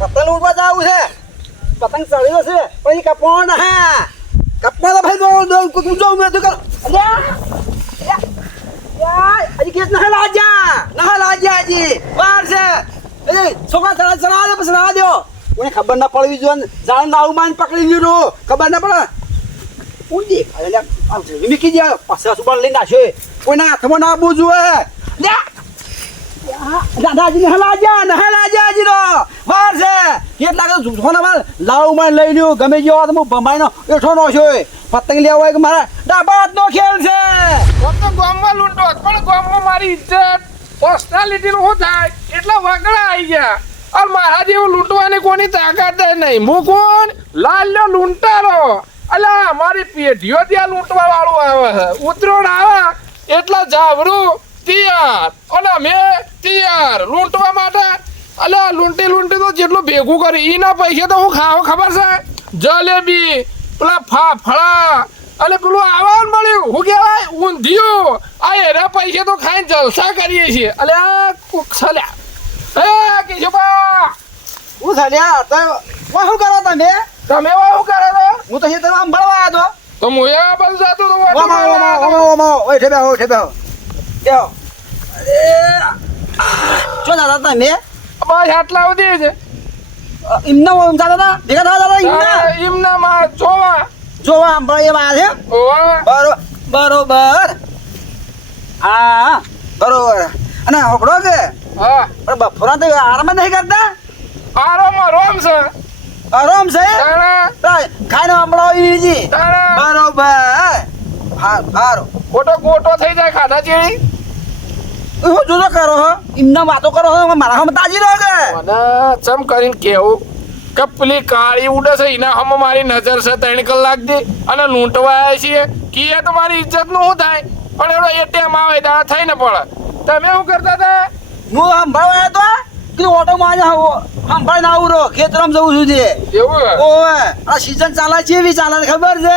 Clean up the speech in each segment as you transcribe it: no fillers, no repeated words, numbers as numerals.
પતંગ ઉડવા જાવું છે પતંગ ચડ્યો છે પછી કપવાનો ના હા કપવાનો ભાઈ તું જો મેં તું કર હજી કેસ ના લાજા હજી વાર છે છોકરા ચડા દો પછી ના દો કોઈને ખબર ના પડવી જોઈએ જાણ લાવું માન પકડી લીધું ખબર ના પડે કોણ દેખાય મીકી દે પાછા સુબાર લઈને નાખ્યો કોઈના હાથમાં ના આવવું જોઈએ દાદાજી નહલાજા હજી તો વાર છે કેટલાક જૂઠોના માલ લાવું માન લઈ લ્યો ગમે જેવો તો હું ભમાઈનો એઠો નો છો પતંગ લેવા હોય કે મારા ડાબાતનો ખેલ છે તો ગામમાં લૂંટો પણ ગામમાં મારી ઇજ્જત પર્સનાલિટી નું શું થાય એટલા વાગડા આવી ગયા और मारा जेवं लूंटवानी कोनी ताकत नहीं मु कोण लाल्यो लूंटारो अला हमारी पेઢીઓ ત્યાં લૂંટવા વાળો આવે છે ઉતરોણ આવે એટલા જાવરું તૈયાર અને અમે તૈયાર લૂંટવા માટે અલા લૂંટી તો જેટલું ભેગું કરી ઈના પૈસે તો હું ખાવ ખબર છે જલેબી પેલા ફાફડા અને પેલું આવવાનું મળ્યું હું કહેવાય ઊંધિયું આ એના પૈસે તો ખાઈને જલસા કરીએ છીએ અલે કુક્ષલ્યા એ કેશુભા હું સાલ્યા તો શું કરો તમે તમે શું કરો છો હું તો hier તમે સંભાળવા આવ્યો તો હું એ બધું જાતો તો ઓય ઠેબ્યા દેવો ચો દાદા તમે બસ આટલા સુધી છે ઇમના દાદા ભેગા થવા દાદા ઇમના માં જોવા સંભાળ એ વાત છે બરોબર હા બરોબર અને હોકડો કે હા પણ બફોરા તો આરામ નહીં કરતા આરામ છે આરામ છે ખાઈને સંભળાવી બીજી બરોબર સારું ગોટો થઈ જાય ખાધા ચેડી હું જુદો કરો હો એમના વાતો કરો હો મારા હમ તાજી રહો કે મને ચમ કરીને કેવું કે પેલી કાળી ઉડે છે એના હમ મારી નજર છે 3 કલાક થી અને લૂંટવા આવ્યા છીએ કીએ તો મારી ઇજ્જત નું શું થાય પણ એવડો એટીએમ આવે દાડા થઈ ને પડે તમે શું કરતા હતા હું સંભાળવા આવ્યો તો કીધું ઓટોમાં સંભાળીને આવું રહો ખેતરમાં જવું સુધી એવું ઓવે આ સીઝન ચાલે છે એવી ચાલે ખબર છે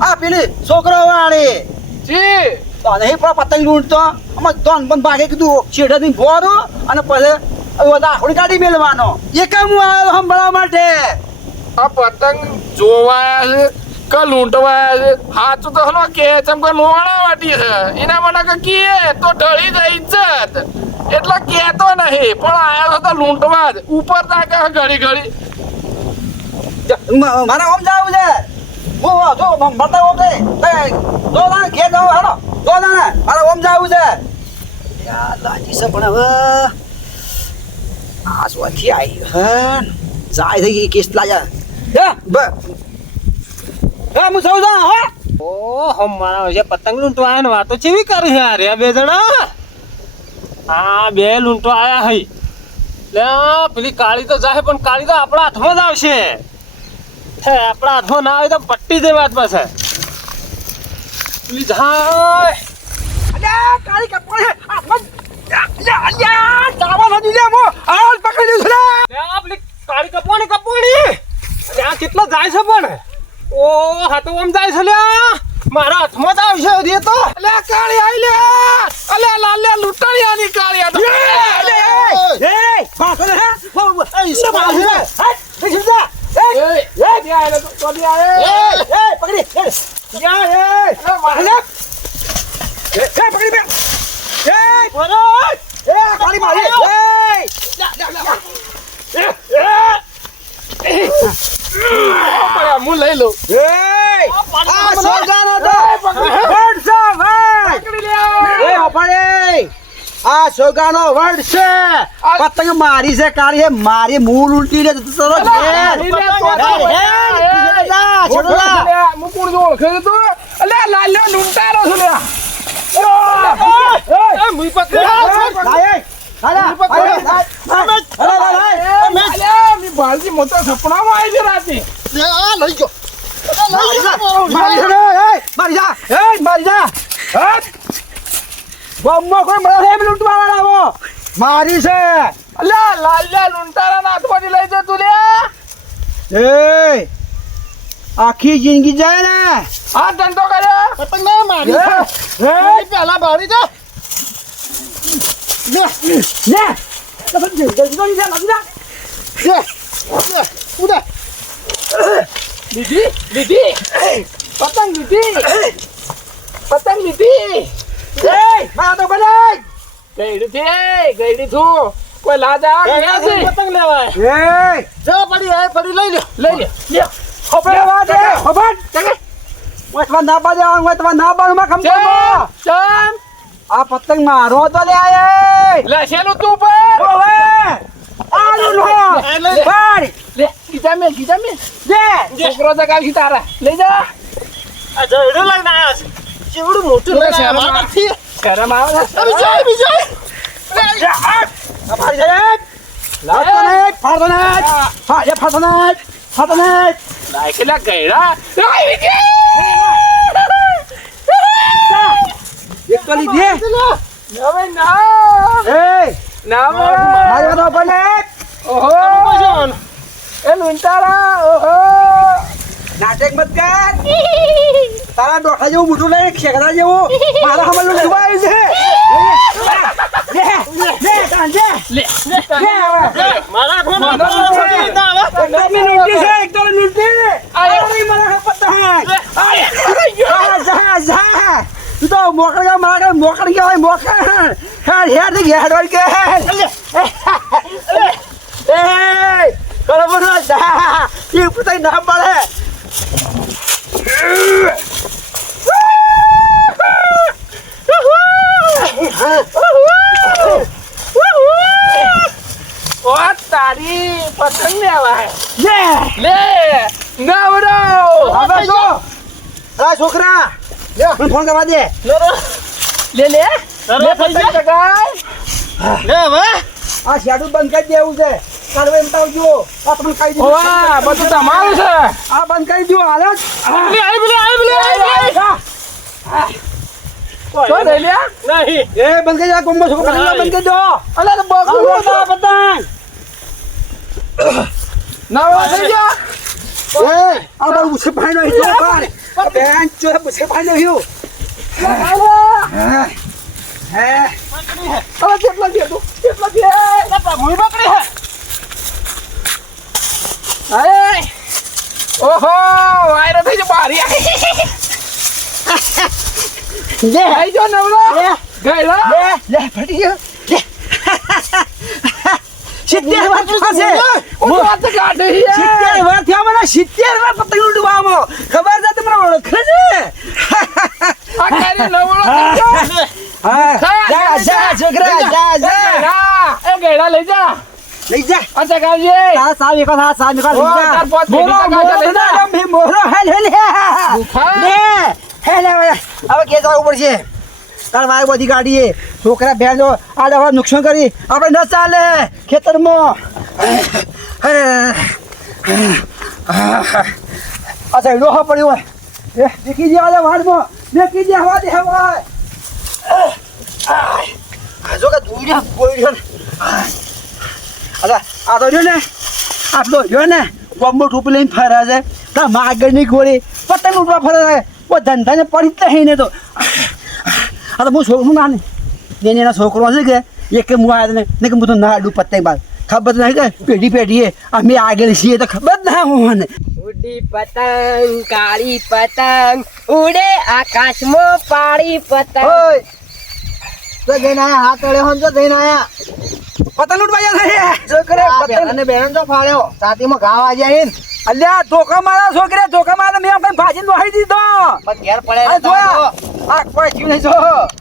આ પેલી છોકરો વાળી જી તો નહીં પણ પતંગ લૂંટતો આમાં તન પણ ભાગે કીધું છેડાથી ભોરું અને પછી દાખોડી કાઢી મેળવાનો એ કામ હું આવ્યો સંભાળવા માટે આ પતંગ જોવાયા છે કે લૂંટવાયા છે સાચું તો હલો કે ચમ કે નોણા વાટી છે એના મને કે કીએ તો ઢળી જાય ઇજ્જત એટલે કેતો નહીં પણ આયો તો લૂંટવા જ ઉપર તાકે ઘડી મારે ઓમ જાવું છે હું જો બતાવો ઓમ છે જો ના ઘેર જાવ હાલો જો ના મારે ઓમ જાવું છે યાર લાજી છે પણ હવે આ સ્વાથી આવી હન જાય થઈ કેસ લાજા હું સૌ જા હો ઓહો મારા જે પતંગ લૂંટવા આયા ને વાતો ચેવી કરી છે રે બે જણા આ બે લૂંટવા આયા હઈ લે પેલી કાળી તો જાહે પણ કાળી તો આપણા હાથમાં જ આવશે હે આપણા હાથમાં ના આવે તો પટ્ટી દે વાત પાસે પેલી જાય અલ્યા કાળી કપડ હે હાથમાં અલ્યા ચાવા નથી લે મો આલ પકડી લીધું લે આ પેલી કાળી કપોણી ત્યાં કેટલો જાય છે પણ ઓ હા તો આમ જાય છે લ્યા મારા હાથમાં જ આવશે રે તો અલે કાળી આઈ લે અલે લાલે લૂંટણિયાની કાળી આ તો એ પાછો રે એ શું પાછો રે હે જીજા ત્યાં તો કોડી આવે એ પકડી યા એ મારે પકડી બે બરો કાળી મારી હું લઈ લઉં આ સોગાનો તો વર્ડ છે ભાઈ આ સોગાનો વર્ડ છે પતંગ મારી છે કાળી હે મારી મૂળ ઉલટી રે તો સરસ મુકુડ જો ઓળખે તો અલે લાલ્યો લૂંટારો છું લે મુઈ પકડી બાલજી મોટો સપનામાં આવી છે રાતી લઈ ગયો મારી જા બોમ્બો કોઈ મળે છે લૂંટવા વાળા મારી છે અલે લાલ્યા લૂંટારા ના હાથમાંથી લઈ જતું લે એ આખી જિંદગી જાય ને આ ધંધો કર્યો પતંગ ના મારી પેલા બાળી જા લે જલ્દી જલ્દી જા લાગી જા ઉડે લીધી લીધી પતંગ લીધી પતંગ લીધી એ મારા તો બનાય ગઈડી છે ગઈડી છું કોઈ લાજા નથી પતંગ લેવાય એ જો પડી લઈ લે લઈ લે લ્યો ખબર વાદે ખબર વટવા ના બાજે વટવા ના બાજુમાં ખમતો ચમ આ પતંગ મારો તો લે આયે લે શેનું તું પર ઓવે આલુ નો બાર લે ગીતા મેલ દે છોકરો જગાવી તારા લઈ જા આ જઈડો લઈને આવ્યા છે કેવડું મોટું લઈને આવ્યા મારા થી શરમ આવે ને બીજો અમારી સાહેબ ફાડતો ને ફાડતો ને લાયકેલા ગયડા એક તો લીધી હવે ના એ ના મારી વાત બને ઓહો એ લુંટારા ઓહો નાટક મત કર તારા ડોખા જેવું મોટું લઈને ખેકડા જેવું મારા હમણાં લૂંટવા આવ્યું છે લે લે મારા ઘરમાં એક તો લૂંટી મારા પતંગ તું તો મોકળ ગયા મારા મોકળ ગયા હોય મોકળ હેડ હેડ કે એ બરોબર જા એ પતંગ ના મળે ઓ તારી પતંગ લેવા લે લે નવરો હવે જો અરે છોકરા લે ફોન કરવા દે લે લે લે પતંગ ચગાય લે હવે આ શેડું બંધ કરી દેવું છે કાલે એમ આવજો આ તમને કહી દીધું ઓવા બધું તમારું છે આ બંધ કરી દો હાલ જ તો લઈ લે નહીં એ બંધ કરી દો કોમ્બો છોકરો બંધ કરી દો અલે તો બોકું પતંગ નવો થઈ જા એ આ બાર ઉછે ભાઈ નો હિયો બાર બેન ચો ઉછે ભાઈ નો હિયો હે હવે કેટલા દે તું કેટલા દે મુઈ બકરી હે અરે ઓહો વાયરો થઈ જો બારી લે આઈ જો નવરો ગયલા લે લે ફટી ગયો લે 70 વાર થશે ઓ વાત કાઢે 70 વાર થયા મને 70 વાર પતંગ ઉડવામાં ખબર છે તમને ઓળખે છે આ કરી નવરો થઈ ગયો હા જા છોકરા જા એ ગયડા લઈ જા લઈ જા આ ચગાવજે આ સાવ એક હા સાવ એક ઓ, તાર પોત મોરો ભેગી લઈ જા. મોરો હેલ હેલ દુખા. લે હેલ હવે કે જવું પડશે તાર વાય બધી ગાડીએ છોકરા બેનો આ દવા નુકસાન કરી આપણે ન ચાલે ખેતરમાં અચ્છા લોહા પડ્યો હોય એ દેખી દેવા વાડમાં દેખી દેવા દે હવે જો કે દૂર્યા બોલ્યો અલા આ તો જો ને આટલો જો ને બોમ્બો ટોપી લઈને ફરે છે તા માગરની ગોળી પતંગ ઉડવા ફરે છે ઓ ધંધાને પડી જ નહીં ને તો આ તો હું છોકરું ના ને એના છોકરો છે કે એક કે હું આવ્યા ને કે હું તો ના આડું પતંગ બાદ ખબર નહીં કે પેઢીએ અમે આગળ છીએ તો ખબર જ ના હોવાને ઉડી પતંગ કાળી પતંગ ઉડે આકાશમાં પાળી પતંગ ઓય તો જઈને આયા હાથ અડે હમ તો જઈને આયા પતંગ લૂંટવા ગયા છે છોકરે પતંગ અને બેન તો ફાડ્યો છાતીમાં ઘા વાગ્યા હિન અલ્યા ધોકા મારા છોકરે ધોકા મારા મેં કઈ ભાજીને વહાઈ દીધો પણ ઘેર પડે આ જોયા આ કોઈ જીવ નહીં જો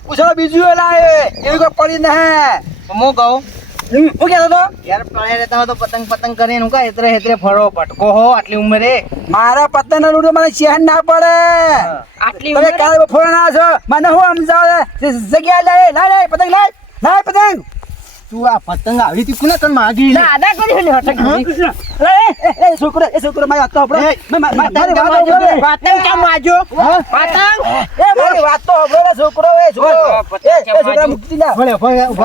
પૂછો બીજું એલા એવી કોઈ પડી નહીં હું કહું હું કહેતો તો ઘેર પડે રહેતા હોય તો પતંગ કરીને હું કા હેતરે ફરો પટકો હો આટલી ઉંમરે મારા પતંગ ના લૂંટો મને ચેન ના પડે આટલી તમે કાલે બપોરે ના છો મને હું સમજાવે જગ્યા લાય પતંગ લાય પતંગ તું આ પતંગ આવી તી કોને તને માગી લે દાદા કરી ને હટક એ છોકરો મારી વાત તો આપણો પતંગ કેમ વાજો પતંગ એ મારી વાત તો આપણો છોકરો એ છોકરા મુક્તિ ના ભલે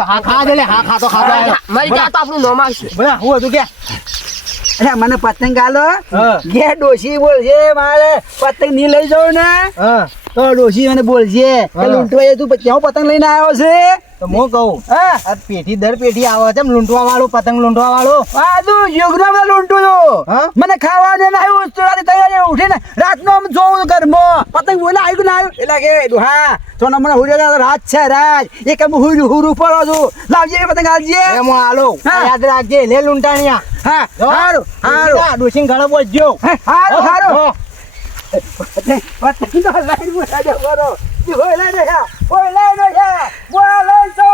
હા ખા દે લે હા તો ખા મરી જા તો આપણું નામ આવશે ભલે હું હતું કે અરે મને પતંગ આલો હા. ઘેર ડોશી બોલ છે મારે પતંગ ની લઈ જાવ ને હા તો ડોશી મને બોલજે કે હા. લૂંટવાએ તું ક્યાં પતંગ લઈને આવ્યો છે તો હું કહું હા આ પેઢી દર પેઢી આવે છે એમ લૂંટવા વાળો પતંગ લૂંટવા વાળો આ તું યોગરામ લૂંટું છું હા? મને ખાવાને ના આવ્યું તો રાતે તૈયારી ઉઠીને રાતનો આમ જોઉં ઘરમાં પતંગ બોલા આવ્યું ના આવ્યું એટલે કે હા તો મને હુર્યો રાત છે રાત એક આમ હુરું પડો છું લાવજે એ પતંગ આવજે એમ હું આલો હા. યાદ રાખજે લે લૂંટાણિયા હા હારું હારું ડોશીને ઘરે પહોંચજો હારું હારું હા. પતંગ તો લાઈન બોલા દે બરો ઓય લઈ રે ઓય લઈ રે બોલા લઈ તો